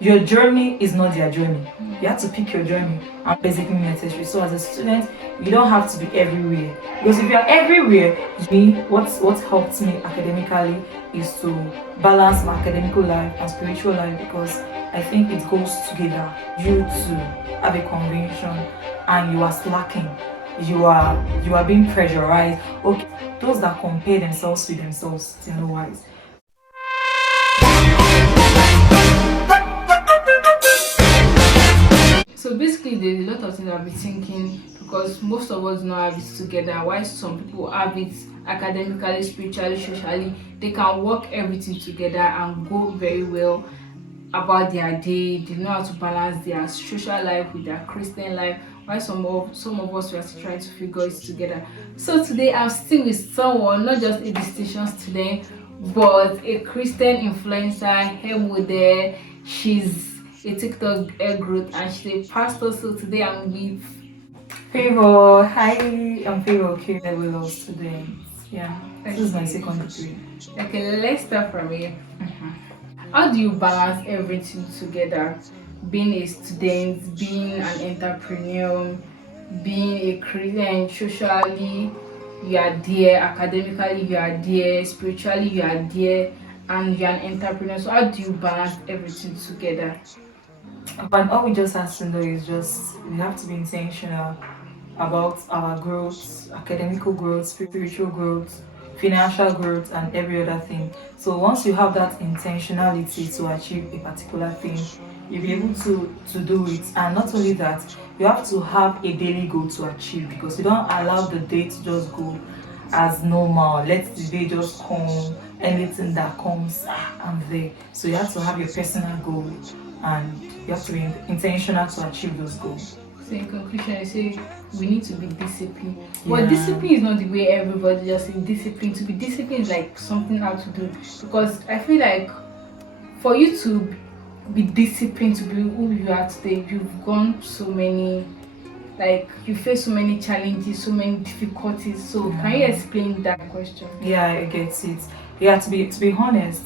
your journey is not their journey. You have to pick your journey and basically necessary. So as a student, you don't have to be everywhere. Because if you are everywhere, what helped me academically is to balance my academical life and spiritual life, because I think it goes together. You to have a convention and you are slacking. You are being pressurized. Okay, those that compare themselves with themselves, wise. So basically, there's a lot of things I'll be thinking, because most of us don't have it together. While some people have it academically, spiritually, socially, they can work everything together and go very well about their day. They know how to balance their social life with their Christian life. While some of us, we are still trying to figure it together. So today I'm sitting with someone, not just a distinction student, but a Christian influencer, hair model. She's a TikTok growth, and she's a pastor. So today I'm with Favour. Hi, I'm Favour Okebu level of students. Yeah, this is my second degree. Okay, let's start from here. How do you balance everything together? Being a student, being an entrepreneur, being a Christian, socially you are there, academically you are there, spiritually you are there, and you're an entrepreneur. So how do you balance everything together? But all we just have to know is just we have to be intentional about our growth, academical growth, spiritual growth, financial growth, and every other thing. So once you have that intentionality to achieve a particular thing, you'll be able to do it. And not only that, you have to have a daily goal to achieve, because you don't allow the day to just go as normal. Let the day just come, anything that comes, I'm there. So you have to have your personal goal, and you have to be intentional to achieve those goals. So in conclusion, I say we need to be disciplined. Yeah. But discipline is not the way everybody just say discipline. To be disciplined is like something how to do. Because I feel like for you to be disciplined to be who you are today, you've gone so many, like you face so many challenges, so many difficulties. So can you explain that question? Yeah, I get it. Yeah, to be honest,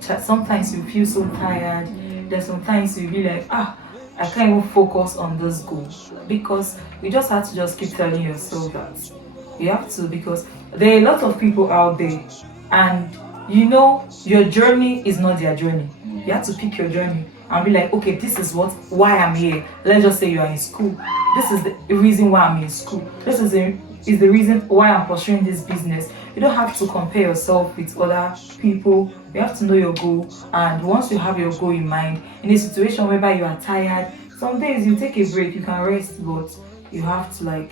sometimes you feel so tired. Then sometimes you be like, I can't even focus on this goal, because you just have to just keep telling yourself that you have to, because there are a lot of people out there, and your journey is not their journey. You have to pick your journey and be like, okay, this is why I'm here. Let's just say you are in school. This is the reason why I'm in school. This is the reason why I'm pursuing this business. You don't have to compare yourself with other people. You have to know your goal, and once you have your goal in mind, in a situation whereby you are tired, some days you take a break, you can rest, but you have to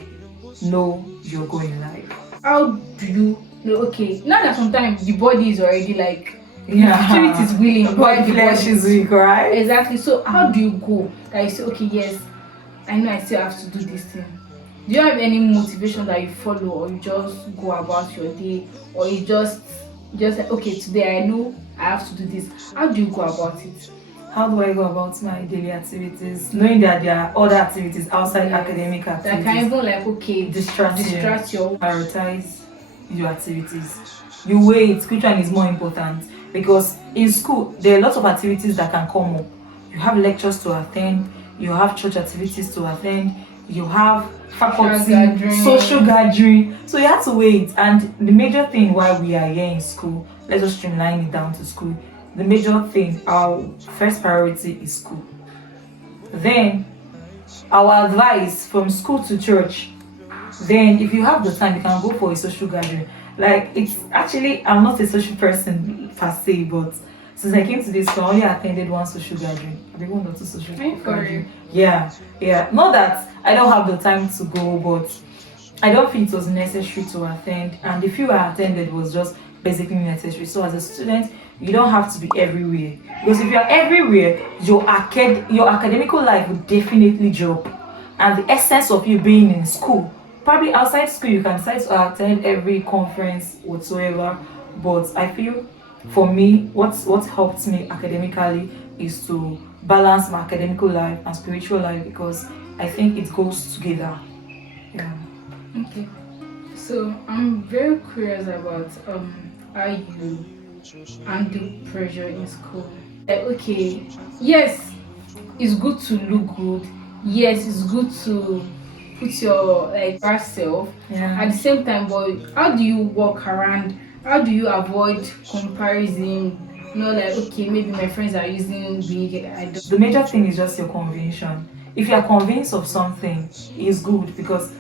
know your goal in life. How do you know? Okay, now that sometimes the body is already Yeah, spirit is willing, but the flesh is weak, right? Exactly. So how do you go that you say, okay, yes, I know I still have to do this thing? Do you have any motivation that you follow, or you just go about your day, or you just like, okay, today I know I have to do this? How do you go about it? How do I go about my daily activities, knowing that there are other activities outside academic activities that can even distract you? Prioritize your activities. You wait. Which one is more important? Because in school there are lots of activities that can come up. You have lectures to attend. You have church activities to attend. You have faculty, social gathering. So you have to wait. And the major thing why we are here in school, let's just streamline it down to school. The major thing, our first priority is school. Then our advice from school to church. Then if you have the time, you can go for a social gathering. Like, it's actually, I'm not a social person per se, but since I came to this school, I only attended one social gathering. I think one or two social gathering. Yeah. Not that I don't have the time to go, but I don't think it was necessary to attend. And the few I attended was just basically necessary. So as a student, you don't have to be everywhere. Because if you are everywhere, your academical life will definitely drop. And the essence of you being in school, probably outside school, you can decide to attend every conference whatsoever. But I feel for me, what helped me academically is to balance my academical life and spiritual life, because I think it goes together. Yeah. Okay. So I'm very curious about how you handle pressure in school. Okay, yes, it's good to look good. Yes, it's good to put your like best self Yeah. at the same time, but how do you walk around, how do you avoid comparison? Like, okay, maybe my friends are using big, I don't. The major thing is just your conviction. If you are convinced of something, it's good, because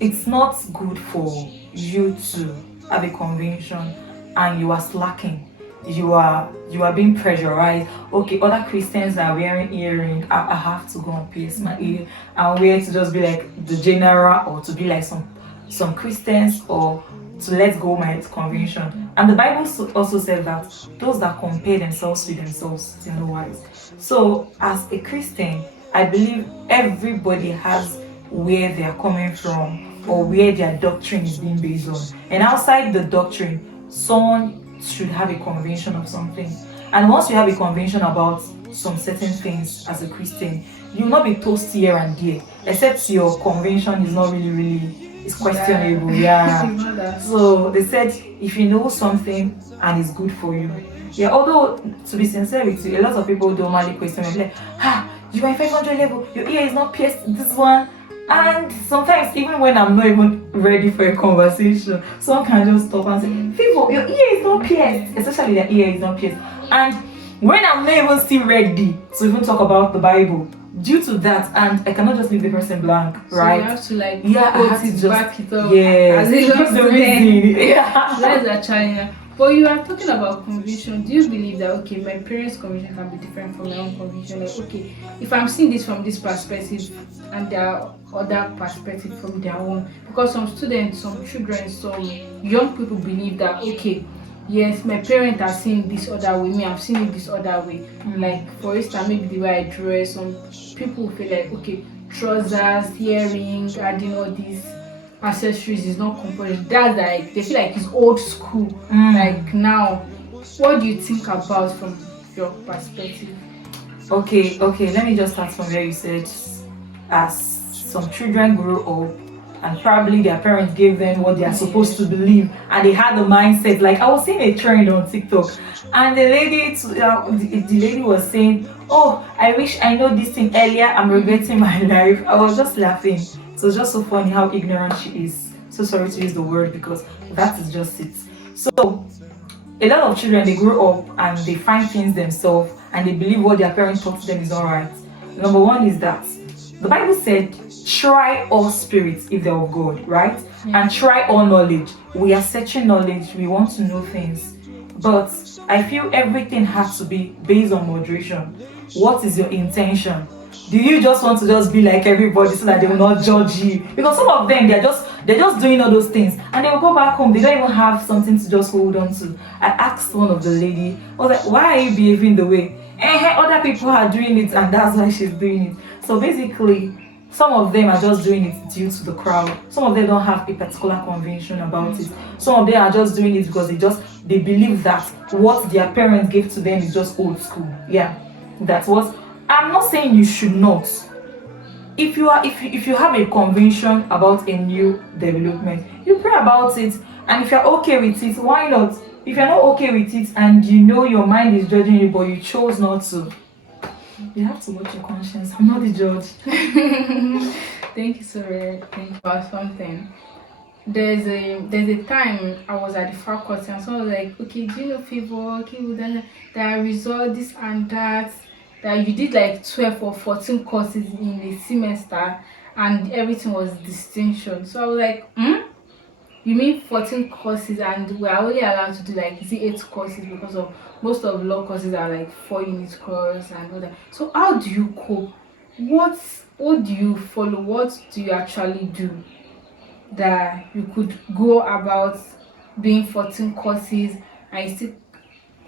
it's not good for you to have a conviction and you are slacking. You are being pressurized. Okay, other Christians are wearing earring. I have to go and pierce my ear and wear to just be like the general, or to be like some Christians, or to let go my conviction. And the Bible also said that those that compare themselves with themselves, they are not wise. So, as a Christian, I believe everybody has where they are coming from, or where their doctrine is being based on. And outside the doctrine, someone should have a conviction of something. And once you have a conviction about some certain things as a Christian, you will not be toast here and there, except your conviction is not really is questionable. Yeah. It's not that. So they said if you know something and it's good for you. Yeah, although to be sincere with you, a lot of people don't normally question me like, you are in 500 level, your ear is not pierced this one. And sometimes even when I'm not even ready for a conversation, someone can just stop and say, Favour, your ear is not pierced, especially their ear is not pierced. And when I'm not even still ready to even talk about the Bible, due to that, and I cannot just leave the person blank, right? So you have to like Yeah, I have to just just back it up. yeah, As it give was the meant. reason. Yeah. That's a challenge. But you are talking about conviction. Do you believe that okay, my parents' conviction can be different from my own conviction? Like okay, if I'm seeing this from this perspective and there are other perspective from their own, because some students, some children, some young people believe that okay, yes, my parents are seeing this other way, me I'm seeing it this other way. Like for instance, maybe the way I dress, some people feel like okay, trousers, earrings, adding all these accessories is not compulsory. That's like they feel like it's old school. Like now, what do you think about from your perspective? Okay, let me just start from where you said, as some children grow up and probably their parents gave them what they are supposed to believe, and they had the mindset. Like I was seeing a trend on TikTok, and the lady was saying, "Oh, I wish I know this thing earlier. I'm regretting my life." I was just laughing. So it's just so funny how ignorant she is. So sorry to use the word, because that is just it. So a lot of children, they grow up and they find things themselves and they believe what their parents taught them is all right. Number one is that the Bible said, try all spirits if they're of God, right? And try all knowledge. We are searching knowledge, we want to know things. But I feel everything has to be based on moderation. What is your intention? Do you just want to just be like everybody so that they will not judge you? Because some of them, they're just doing all those things and they will go back home, they don't even have something to just hold on to. I asked one of the lady, I was like, why are you behaving the way other people are doing it, and that's why she's doing it? So basically, some of them are just doing it due to the crowd. Some of them don't have a particular conviction about it. Some of them are just doing it because they believe that what their parents gave to them is just old school. Yeah, that's what. I'm not saying you should not. If you have a conviction about a new development, you pray about it, and if you're okay with it, why not? If you're not okay with it and you know your mind is judging you but you chose not to, you have to watch your conscience. I'm not the judge. Thank you so very much. Thank you for something. There's a time I was at the faculty and someone was like, okay, do you know Favour? Okay, that result this and that you did like 12 or 14 courses in a semester and everything was distinction. So I was like, you mean 14 courses and we're only allowed to do like 8 courses because of most of law courses are like 4 unit course and all that. So how do you cope? What do you follow? What do you actually do that you could go about doing 14 courses and you still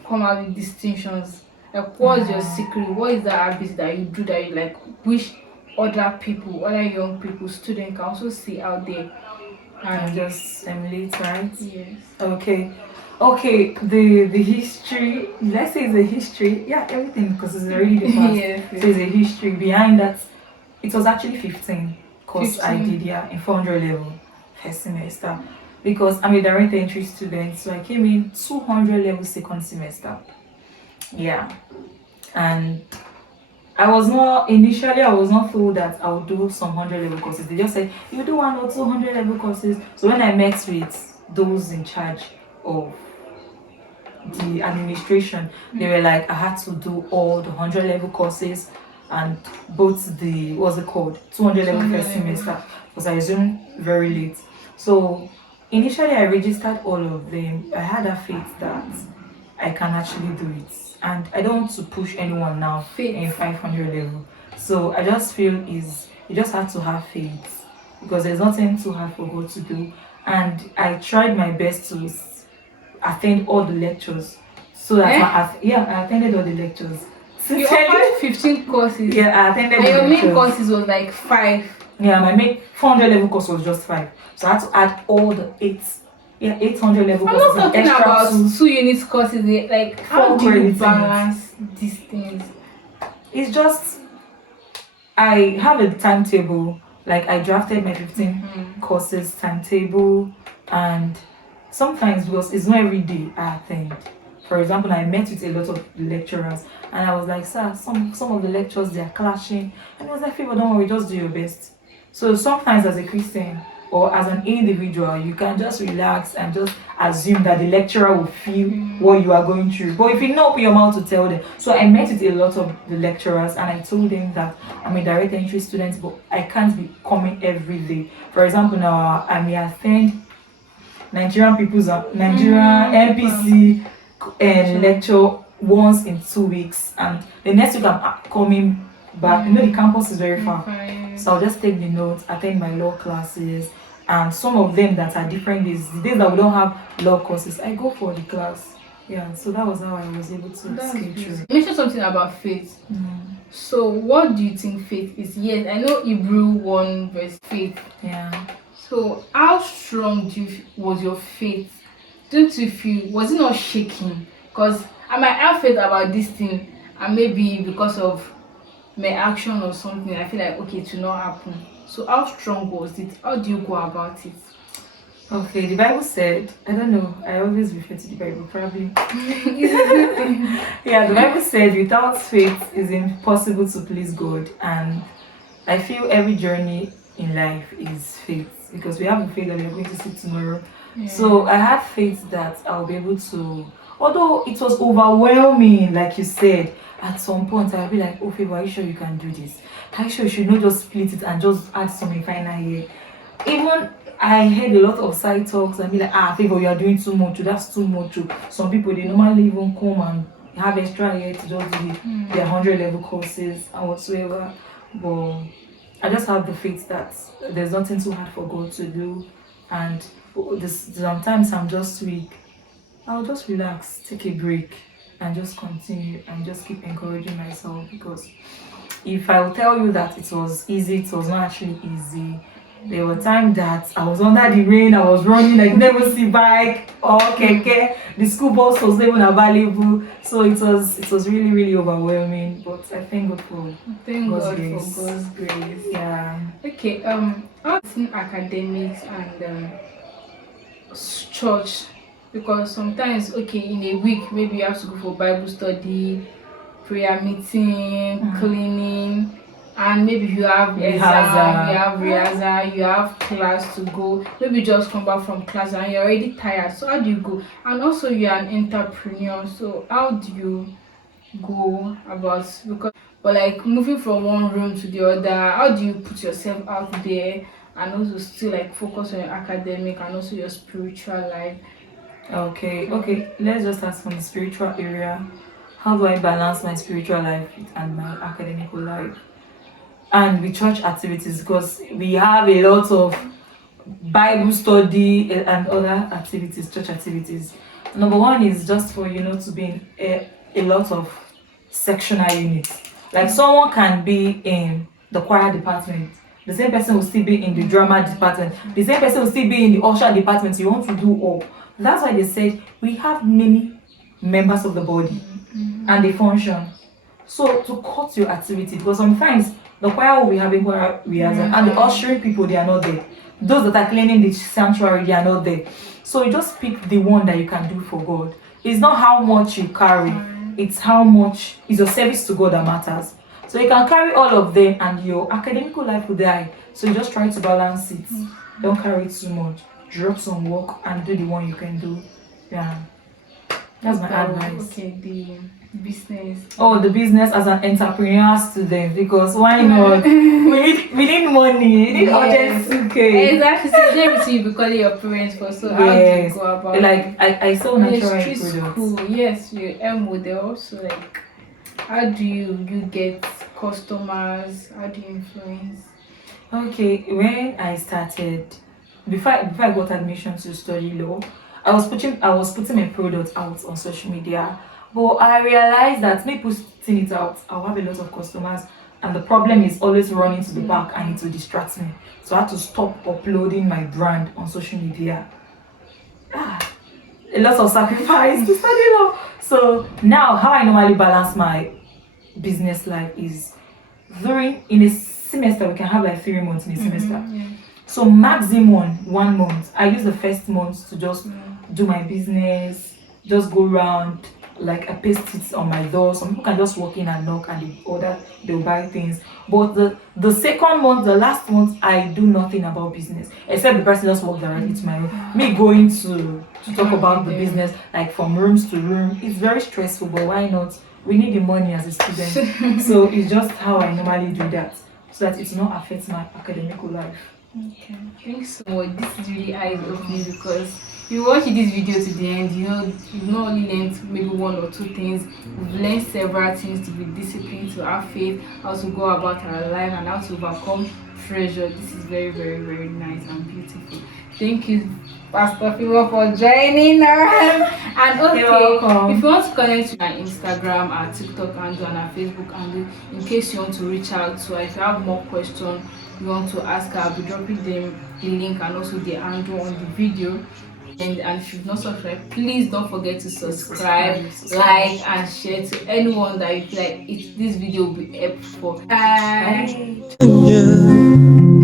come out with distinctions? Like what's your secret? What is the habit that you do that you like wish other people, other young people, students can also see out there? And just emulate, right? Yes. Okay, the history, let's say the history, yeah, everything, because it's already the past. Yes. So there's a history behind that. It was actually 15 course I 15. did, yeah, in 400 level first semester, because I'm a direct entry student, so I came in 200 level second semester. Yeah, And I was not told that I would do some 100 level courses. They just said you do 1 or 2 100 level courses. So when I met with those in charge of the administration, they were like I had to do all the 100 level courses and both the what's it called 200 level first 200 level. semester because I resumed very late. So initially I registered all of them. I had a faith that I can actually do it, and I don't want to push anyone now Faith. in 500 level. So I just feel is you just have to have faith because there's nothing too hard for God to do. And I tried my best to attend all the lectures so that I attended all the lectures. You offered 15 courses. Yeah, I attended And the your main lectures. courses was like 5. Yeah, my main 400 level course was just 5. So I had to add all the 800 level I'm courses not and talking extra about 2. 2 unit courses. Like, how Four do you credits. balance these things? It's just I have a timetable. Like I drafted my 15 courses timetable, and sometimes because it's not every day I attend. For example, I met with a lot of lecturers and I was like, sir, some of the lectures they are clashing. And I was like, Favour, don't worry, just do your best. So sometimes as a Christian or as an individual, you can just relax and just assume that the lecturer will feel what you are going through. But if you not open your mouth to tell them. So I met with a lot of the lecturers and I told them that I'm a direct entry student, but I can't be coming every day. For example, now I may attend Nigerian NPC and lecture once in 2 weeks, and the next week I'm coming back. You know the campus is very far. So I'll just take the notes, attend my law classes, and some of them that are different days. The days that we don't have law courses, I go for the class. Yeah, so that was how I was able to scale through. You mentioned something about faith. So what do you think faith is? Yes, I know Hebrew 1 verse faith. Yeah. So how strong was your faith? Don't you feel, was it not shaking? Because I might have faith about this thing, and maybe because of my action or something, I feel like okay, it will not happen. So how strong was it? How do you go about it? Okay, the Bible said, I don't know, I always refer to the Bible, probably. Yeah, the Bible said, without faith it's impossible to please God. And I feel every journey in life is faith because we have the faith that we're going to see tomorrow. Yeah. So I have faith that I'll be able to, although it was overwhelming, like you said, at some point I'll be like, oh Favour, are you sure you can do this? Are you sure you should not just split it and just add some in final year? Even I heard a lot of side talks and be like, Favour, you are doing too much, that's too much. Some people, they normally even come and have extra year to just do their 100 level courses and whatsoever. But I just have the faith that there's nothing too hard for God to do. And sometimes I'm just weak. I'll just relax, take a break, and just continue and just keep encouraging myself, because if I will tell you that it was easy, it was not actually easy. There were times that I was under the rain, I was running like never see bike or keke. The school bus was not even available, so it was really, really overwhelming. But I thank God for God's grace. For God's grace. Yeah. Okay. How in academics and church, because sometimes in a week maybe you have to go for Bible study, prayer meeting, cleaning, and maybe you have exam, you have rehearsal, you have class to go. Maybe you just come back from class and you're already tired. So how do you go? And also you're an entrepreneur, so how do you go about, because but like moving from one room to the other, how do you put yourself out there and also still like focus on your academic and also your spiritual life? Okay, let's just start from the spiritual area. How do I balance my spiritual life and my academic life and with church activities? Because we have a lot of Bible study and other activities, church activities. Number one is just for to be in a lot of sectional units. Like someone can be in the choir department, the same person will still be in the drama department, the same person will still be in the usher department. You want to do all. That's why they said we have many members of the body and they function. So to cut your activity, because sometimes the choir will be having choir rehearsal and the ushering people, they are not there. Those that are cleaning the sanctuary, they are not there. So you just pick the one that you can do for God. It's not how much you carry, It's how much is your service to God that matters. So you can carry all of them and your academical life will die. So you just try to balance it. Don't carry it too much. Drop some work and do the one you can do. Yeah. That's my advice. Okay, the business. Oh, the business as an entrepreneur student, because why not? we need money. We need urgent okay. Exactly. So everything you be calling your parents for. So how do you go about like I saw natural street products. school. Yes, your M model. So like, how do you get customers? How do you influence? Okay, when I started, before I got admission to study law, I was putting my product out on social media, but I realized that me putting it out, I'll have a lot of customers, and the problem is always running to the back, and it will distract me. So I had to stop uploading my brand on social media. A lot of sacrifice to study law. So now, how I normally balance my business life is during in a semester we can have like 3 months in a semester. Yeah. So maximum 1 month. I use the first month to just do my business, just go around, like I paste it on my door. Some people can just walk in and knock and they order, they'll buy things. But the second month, the last month, I do nothing about business. Except the person just walk directly to my room. Me going to talk about the business, like from rooms to room, it's very stressful, but why not? We need the money as a student. So it's just how I normally do that, so that it will not affect my academic life. Okay, thanks so much. This is really eye-opening because you watch this video to the end, you've not only learned maybe one or two things, you've learned several things: to be disciplined, to have faith, how to go about our life, and how to overcome pressure. This is very, very, very nice and beautiful. Thank you, Pastor Favour, for joining us. And okay, if you want to connect with our Instagram, our TikTok handle, and our Facebook handle, in case you want to reach out to her, if you have more questions you want to ask her, I'll be dropping them the link and also the handle on the video. And if you've not subscribed, please don't forget to subscribe, like, and share to anyone that you feel like this video will be helpful. Bye. Yeah.